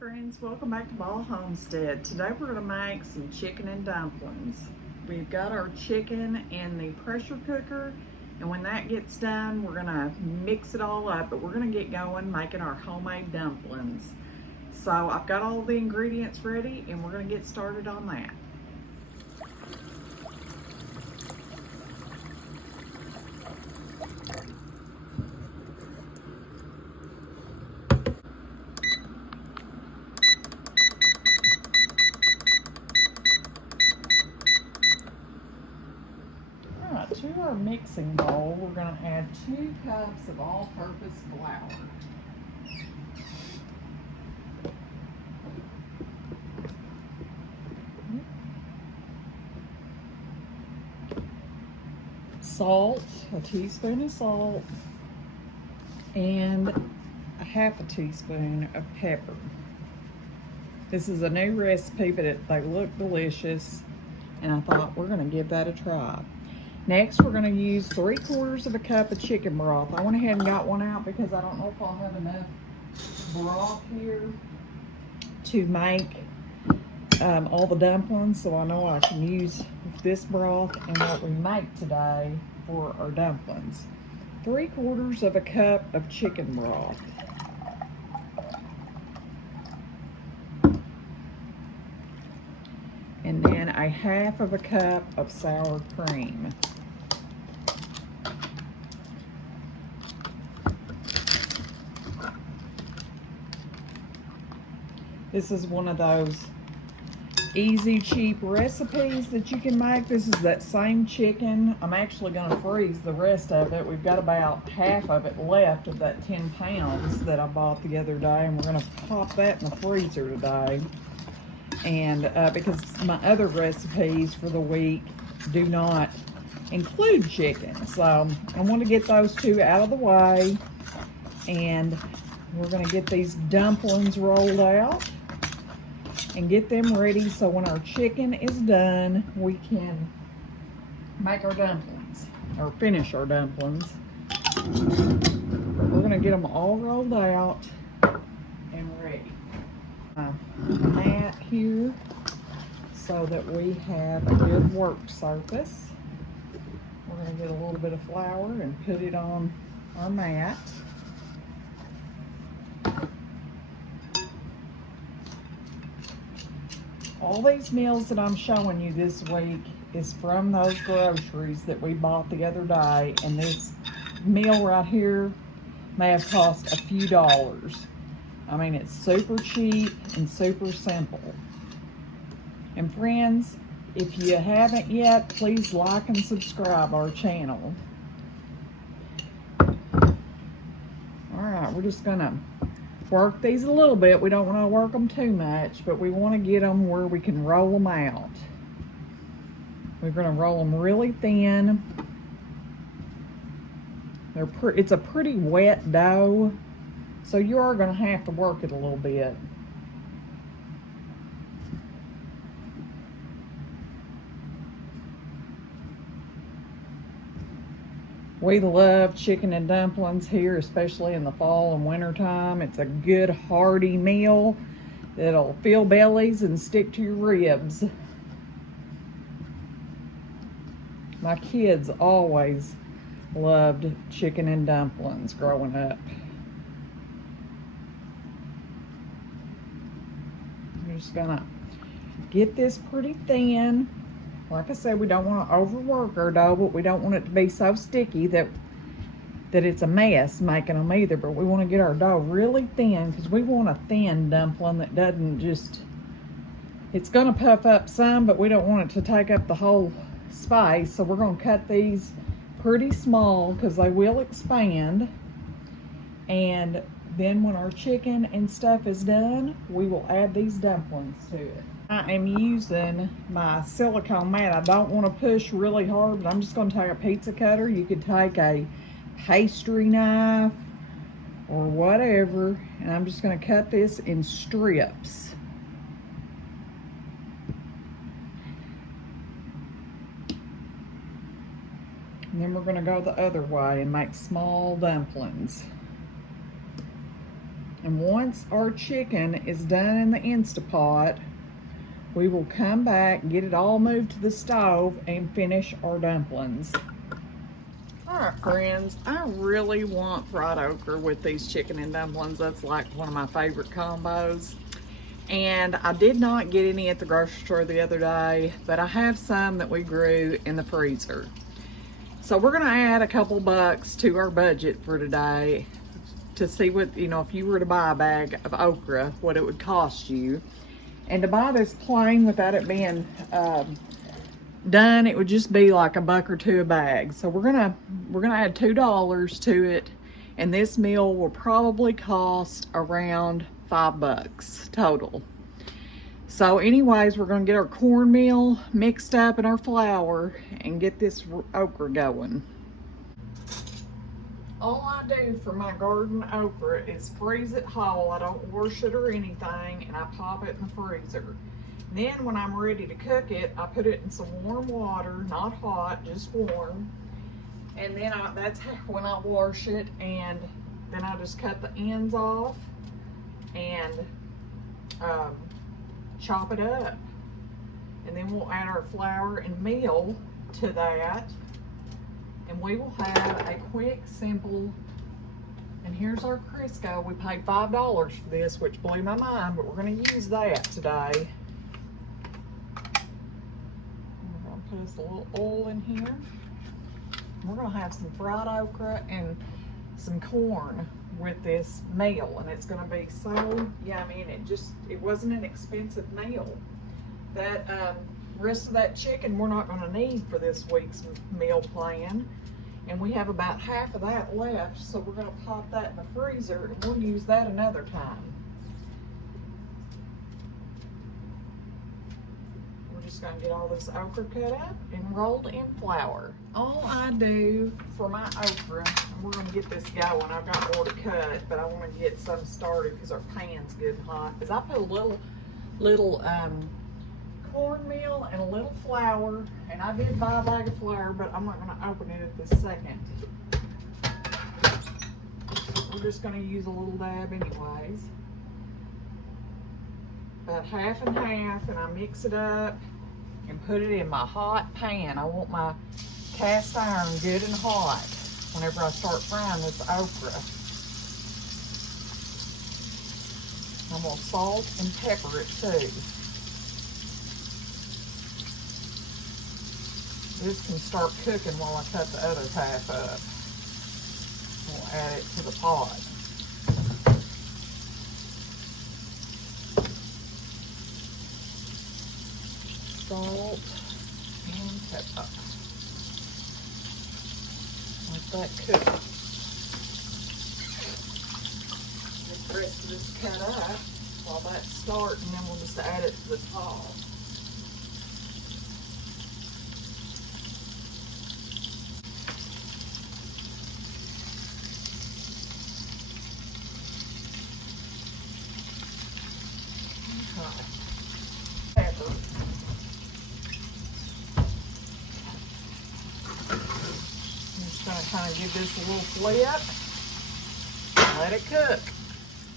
Friends, welcome back to Ball Homestead. Today we're going to make some chicken and dumplings. We've got our chicken in the pressure cooker, and when that gets done we're going to mix it all up, but we're going to get going making our homemade dumplings. So I've got all the ingredients ready and we're going to get started on that. To our mixing bowl, we're going to add 2 cups of all-purpose flour. Salt, a teaspoon of salt, and a half a teaspoon of pepper. This is a new recipe, but they look delicious, and I thought we're going to give that a try. Next, we're going to use 3/4 of a cup of chicken broth. I went ahead and got one out because I don't know if I'll have enough broth here to make all the dumplings, so I know I can use this broth and what we make today for our dumplings. 3/4 of a cup of chicken broth. And then a half of a cup of sour cream. This is one of those easy, cheap recipes that you can make. This is that same chicken. I'm actually going to freeze the rest of it. We've got about half of it left of that 10 pounds that I bought the other day, and we're going to pop that in the freezer today. And because my other recipes for the week do not include chicken, so I want to get those 2 out of the way, and we're going to get these dumplings rolled out and get them ready so when our chicken is done we can make our dumplings or finish our dumplings. We're going to get them all rolled out and ready. Mat here so that we have a good work surface. We're going to get a little bit of flour and put it on our mat. All these meals that I'm showing you this week is from those groceries that we bought the other day, and this meal right here may have cost a few dollars. I mean, it's super cheap and super simple. And friends, if you haven't yet, please like and subscribe our channel. All right, we're just gonna work these a little bit. We don't want to work them too much, but we want to get them where we can roll them out. We're going to roll them really thin. It's a pretty wet dough, so you are going to have to work it a little bit. We love chicken and dumplings here, especially in the fall and winter time. It's a good hearty meal that'll fill bellies and stick to your ribs. My kids always loved chicken and dumplings growing up. I'm just gonna get this pretty thin. Like I said, we don't want to overwork our dough, but we don't want it to be so sticky that it's a mess making them either. But we want to get our dough really thin because we want a thin dumpling that doesn't just, it's going to puff up some, but we don't want it to take up the whole space. So we're going to cut these pretty small because they will expand. And then when our chicken and stuff is done, we will add these dumplings to it. I am using my silicone mat. I don't want to push really hard, but I'm just going to take a pizza cutter. You could take a pastry knife or whatever, and I'm just going to cut this in strips. And then we're going to go the other way and make small dumplings. And once our chicken is done in the Instapot, we will come back, get it all moved to the stove, and finish our dumplings. All right, friends, I really want fried okra with these chicken and dumplings. That's like one of my favorite combos. And I did not get any at the grocery store the other day, but I have some that we grew in the freezer. So we're gonna add a couple bucks to our budget for today to see what, if you were to buy a bag of okra, what it would cost you. And to buy this plain without it being done, it would just be like a buck or two a bag. So we're gonna add $2 to it, and this meal will probably cost around $5 total. So anyways, we're gonna get our cornmeal mixed up in our flour and get this okra going. All I do for my garden okra is freeze it whole. I don't wash it or anything, and I pop it in the freezer. Then when I'm ready to cook it, I put it in some warm water, not hot, just warm. And then that's when I wash it, and then I just cut the ends off and chop it up. And then we'll add our flour and meal to that. And we will have a quick, simple, and here's our Crisco. We paid $5 for this, which blew my mind, but we're gonna use that today. We're gonna put us a little oil in here. We're gonna have some fried okra and some corn with this meal, and it's gonna be so yummy, and it wasn't an expensive meal. That rest of that chicken we're not gonna need for this week's meal plan. And we have about half of that left, so we're gonna pop that in the freezer, and we'll use that another time. We're just gonna get all this okra cut up and rolled in flour. All I do for my okra, and we're gonna get this going, I've got more to cut, but I wanna get some started because our pan's good and hot, is I put a little cornmeal and a little flour, and I did buy a bag of flour, but I'm not going to open it at this second. We're just going to use a little dab anyways. About half and half, and I mix it up and put it in my hot pan. I want my cast iron good and hot whenever I start frying this okra. I'm going to salt and pepper it too. This can start cooking while I cut the other half up. We'll add it to the pot. Salt and pepper. Let that cook. Get the rest of this cut up while that's starting, and then we'll just add it to the top. Pepper. I'm just going to kind of give this a little flip and let it cook.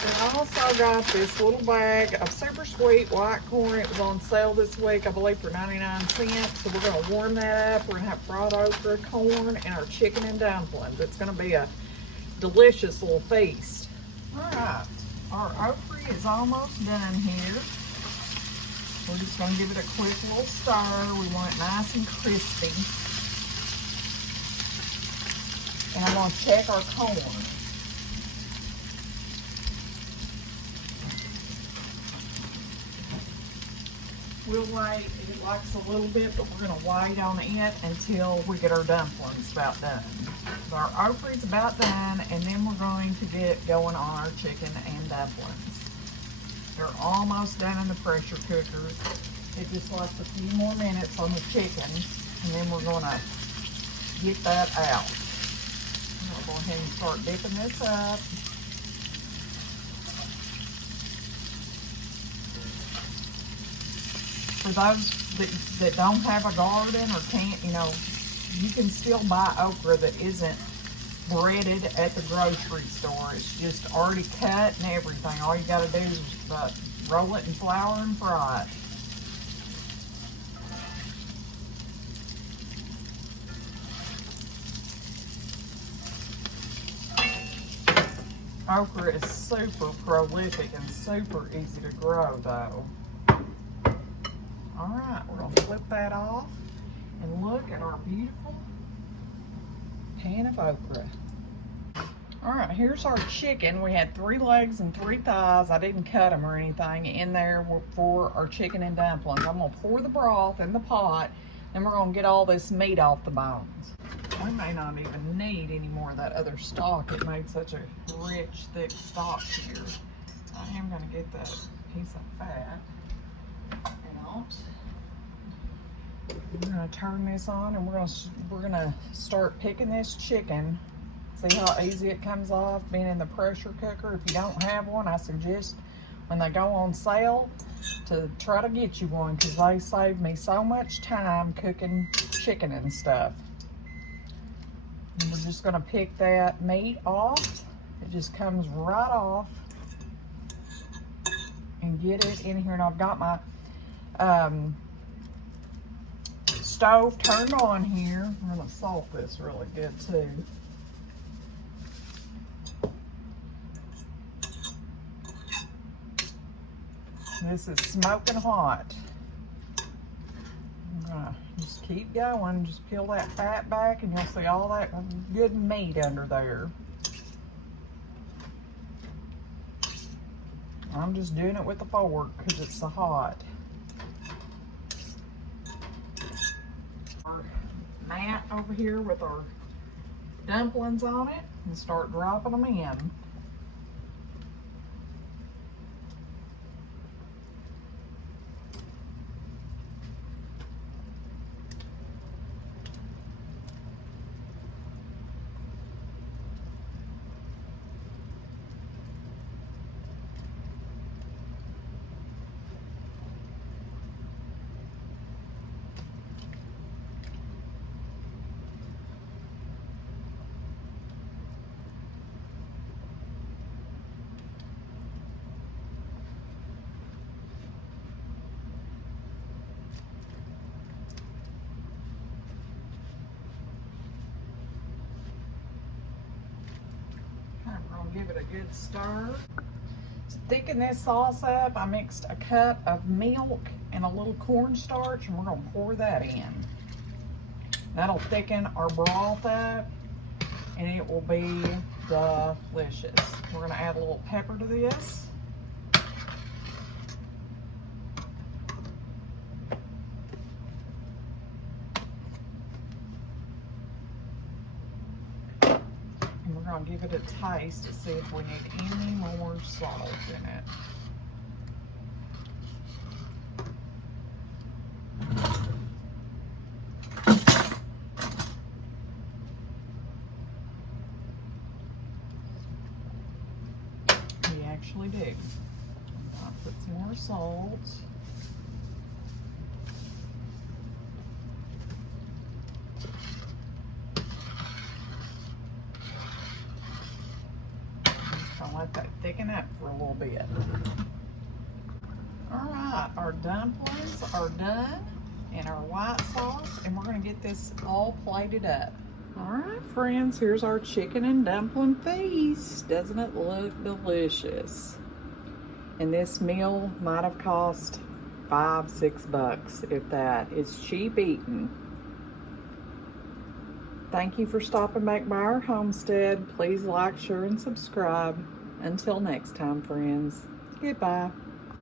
And I also got this little bag of super sweet white corn. It was on sale this week, I believe, for 99 cents. So we're going to warm that up. We're going to have fried okra, corn, and our chicken and dumplings. It's going to be a delicious little feast. All right, our okra is almost done here. We're just going to give it a quick little stir. We want it nice and crispy. And I'm going to check our corn. We'll wait. It likes a little bit, but we're going to wait on it until we get our dumplings about done. So our okra is about done, and then we're going to get going on our chicken and dumplings. They're almost done in the pressure cooker. It just likes a few more minutes on the chicken, and then we're going to get that out. I'm going to go ahead and start dipping this up. For those that don't have a garden or can't, you can still buy okra that isn't breaded at the grocery store. It's just already cut and everything. All you gotta do is roll it in flour and fry it. Okra is super prolific and super easy to grow though. Alright, we're gonna flip that off and look at our beautiful pan of okra. Alright, here's our chicken. We had 3 legs and 3 thighs. I didn't cut them or anything in there for our chicken and dumplings. I'm gonna pour the broth in the pot, then we're gonna get all this meat off the bones. We may not even need any more of that other stock. It made such a rich, thick stock here. I am gonna get that piece of fat out. We're gonna turn this on and we're gonna start picking this chicken. See how easy it comes off being in the pressure cooker. If you don't have one, I suggest when they go on sale to try to get you one, because they save me so much time cooking chicken and stuff. And we're just gonna pick that meat off. It just comes right off and get it in here. And I've got my stove turned on here. I'm gonna salt this really good too. This is smoking hot. I'm gonna just keep going. Just peel that fat back and you'll see all that good meat under there. I'm just doing it with a fork because it's so hot. Our mat over here with our dumplings on it and start dropping them in. Give it a good stir. To thicken this sauce up, I mixed a cup of milk and a little cornstarch, and we're gonna pour that in. That'll thicken our broth up, and it will be delicious. We're gonna add a little pepper to this. We're gonna give it a taste to see if we need any more salt in it. We actually do. I'll put some more salt. Let that thicken up for a little bit. All right, our dumplings are done in our white sauce, and we're gonna get this all plated up. All right, friends, here's our chicken and dumpling feast. Doesn't it look delicious? And this meal might have cost $5, $6, if that. It's cheap eating. Thank you for stopping back by our homestead. Please like, share, and subscribe. Until next time, friends. Goodbye.